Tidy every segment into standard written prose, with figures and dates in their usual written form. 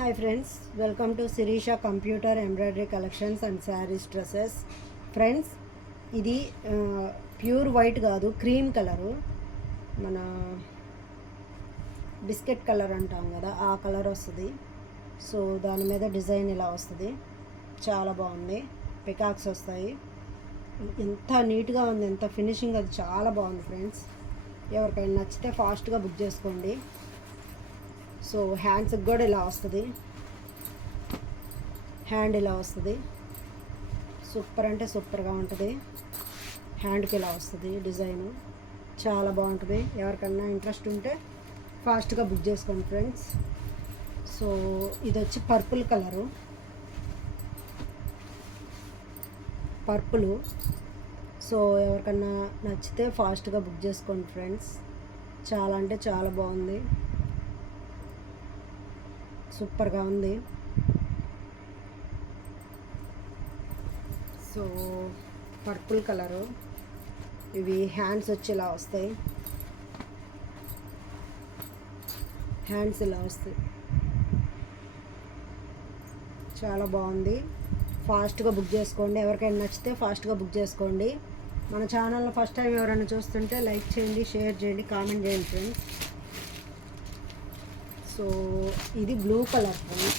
Hi friends, welcome to Sirisha Computer Embroidery Collections and Sarees Dresses. Friends, ఇది pure white కాదు, cream colour, మన biscuit colour అంటాం కదా ఆ కలర్ వస్తుంది. సో దాని మీద డిజైన్ ఇలా వస్తుంది, చాలా బాగుంది. పికాక్స్ వస్తాయి, ఎంత నీట్గా ఉంది, ఎంత ఫినిషింగ్, అది చాలా బాగుంది ఫ్రెండ్స్. ఎవరికైనా నచ్చితే ఫాస్ట్గా బుక్ చేసుకోండి. సో హ్యాండ్స్కి కూడా ఇలా వస్తుంది, హ్యాండ్ ఇలా వస్తుంది, సూపర్ అంటే సూపర్గా ఉంటుంది. హ్యాండ్కి ఇలా వస్తుంది డిజైను, చాలా బాగుంటుంది. ఎవరికన్నా ఇంట్రెస్ట్ ఉంటే ఫాస్ట్గా బుక్ చేసుకోండి ఫ్రెండ్స్. సో ఇది వచ్చి పర్పుల్ కలరు, పర్పులు. సో ఎవరికన్నా నచ్చితే ఫాస్ట్గా బుక్ చేసుకోండి ఫ్రెండ్స్. చాలా అంటే చాలా బాగుంది, సూపర్గా ఉంది. సో పర్పుల్ కలరు, ఇవి హ్యాండ్స్ వచ్చి ఇలా వస్తాయి, హ్యాండ్స్ ఇలా వస్తాయి, చాలా బాగుంది. ఫాస్ట్గా బుక్ చేసుకోండి, ఎవరికైనా నచ్చితే ఫాస్ట్గా బుక్ చేసుకోండి. మన ఛానల్లో ఫస్ట్ టైం ఎవరైనా చూస్తుంటే లైక్ చేయండి, షేర్ చేయండి, కామెంట్ చేయండి ఫ్రెండ్స్. సో ఇది బ్లూ కలర్ ఫ్రెండ్స్,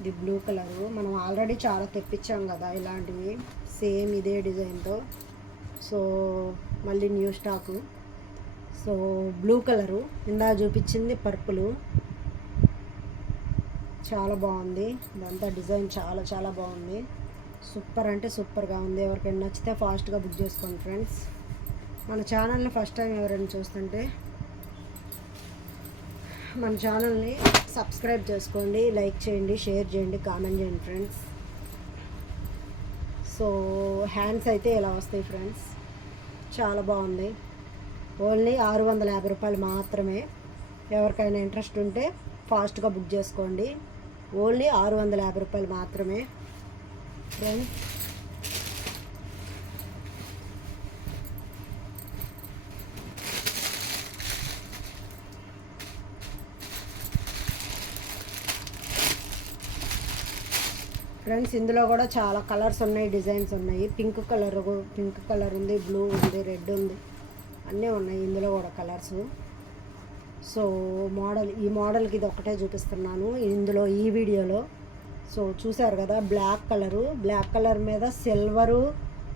ఇది బ్లూ కలరు. మనం ఆల్రెడీ చాలా తెప్పించాం కదా ఇలాంటివి, సేమ్ ఇదే డిజైన్తో. సో మళ్ళీ new stock. So blue colour, ఇందా చూపించింది పర్పులు, చాలా బాగుంది. ఇదంతా డిజైన్ చాలా చాలా బాగుంది, సూపర్ అంటే సూపర్గా ఉంది. ఎవరికైనా నచ్చితే ఫాస్ట్గా బుక్ చేసుకోండి ఫ్రెండ్స్. మన ఛానల్ని ఫస్ట్ టైం ఎవరైనా చూస్తుంటే మన ఛానల్ని సబ్స్క్రైబ్ చేసుకోండి, లైక్ చేయండి, షేర్ చేయండి, కామెంట్ చేయండి ఫ్రెండ్స్. సో హ్యాండ్స్ అయితే ఇలా వస్తాయి ఫ్రెండ్స్, చాలా బాగుంది. ఓన్లీ 650 రూపాయలు మాత్రమే. ఎవరికైనా ఇంట్రెస్ట్ ఉంటే ఫాస్ట్గా బుక్ చేసుకోండి. ఓన్లీ 650 రూపాయలు మాత్రమే ఫ్రెండ్స్. ఫ్రెండ్స్ ఇందులో కూడా చాలా కలర్స్ ఉన్నాయి, డిజైన్స్ ఉన్నాయి. పింక్ కలర్ ఉంది, బ్లూ ఉంది, రెడ్ ఉంది, అన్నీ ఉన్నాయి ఇందులో కూడా కలర్స్. సో ఈ మోడల్కి ఇది ఒకటే చూపిస్తున్నాను ఇందులో ఈ వీడియోలో. సో చూసారు కదా, బ్లాక్ కలర్ మీద silver,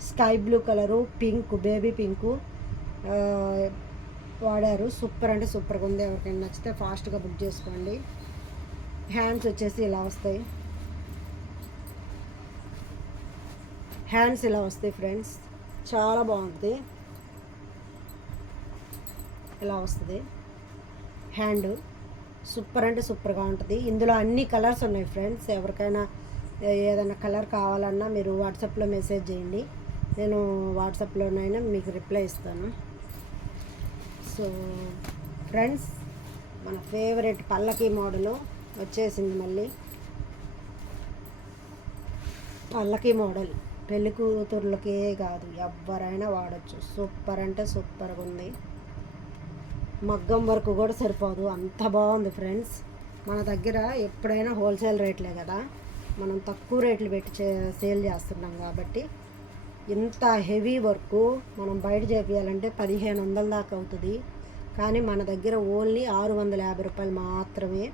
sky blue colour, pink, baby pink వాడారు. సూపర్ అంటే సూపర్గా ఉంది. ఎవరికైనా నచ్చితే ఫాస్ట్గా బుక్ చేసుకోండి. హ్యాండ్స్ వచ్చేసి ఇలా వస్తాయి, హ్యాండ్స్ ఇలా వస్తాయి ఫ్రెండ్స్, చాలా బాగుంటుంది. ఇలా వస్తుంది హ్యాండ్, సూపర్ అంటే సూపర్గా ఉంటుంది. ఇందులో అన్ని కలర్స్ ఉన్నాయి ఫ్రెండ్స్. ఎవరికైనా ఏదైనా కలర్ కావాలన్నా మీరు వాట్సాప్లో మెసేజ్ చేయండి, నేను వాట్సాప్లోనైనా మీకు రిప్లై ఇస్తాను. సో ఫ్రెండ్స్, మన ఫేవరెట్ పల్లకి మోడలు వచ్చేసింది. మళ్ళీ పల్లకి మోడల్ పెళ్లి కూతుర్లకే కాదు, ఎవరైనా వాడచ్చు. సూపర్ అంటే సూపర్గా ఉంది. మగ్గం వరకు కూడా సరిపోదు, అంత బాగుంది ఫ్రెండ్స్. మన దగ్గర ఎప్పుడైనా హోల్సేల్ రేట్లే కదా, మనం తక్కువ రేట్లు పెట్టి సేల్ చేస్తున్నాం కాబట్టి ఇంత హెవీ వర్క్ మనం బయట చేపించాలంటే 1500 దాకా అవుతుంది. కానీ మన దగ్గర ఓన్లీ 650 రూపాయలు మాత్రమే.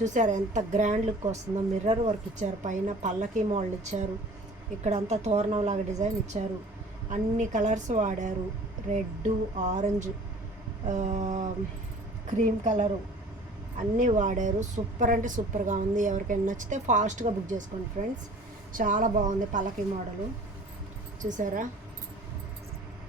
చూసారు ఎంత గ్రాండ్ లుక్ వస్తుందో. మిర్రర్ వర్క్ ఇచ్చారు, పైన పల్లకి మోడల్ ఇచ్చారు, ఇక్కడంతా తోరణం లాగా డిజైన్ ఇచ్చారు, అన్ని కలర్స్ వాడారు, రెడ్, ఆరెంజ్, క్రీమ్ కలరు అన్నీ వాడారు. సూపర్ అంటే సూపర్గా ఉంది. ఎవరికైనా నచ్చితే ఫాస్ట్గా బుక్ చేసుకోండి ఫ్రెండ్స్. చాలా బాగుంది పల్లకి మోడలు, చూసారా.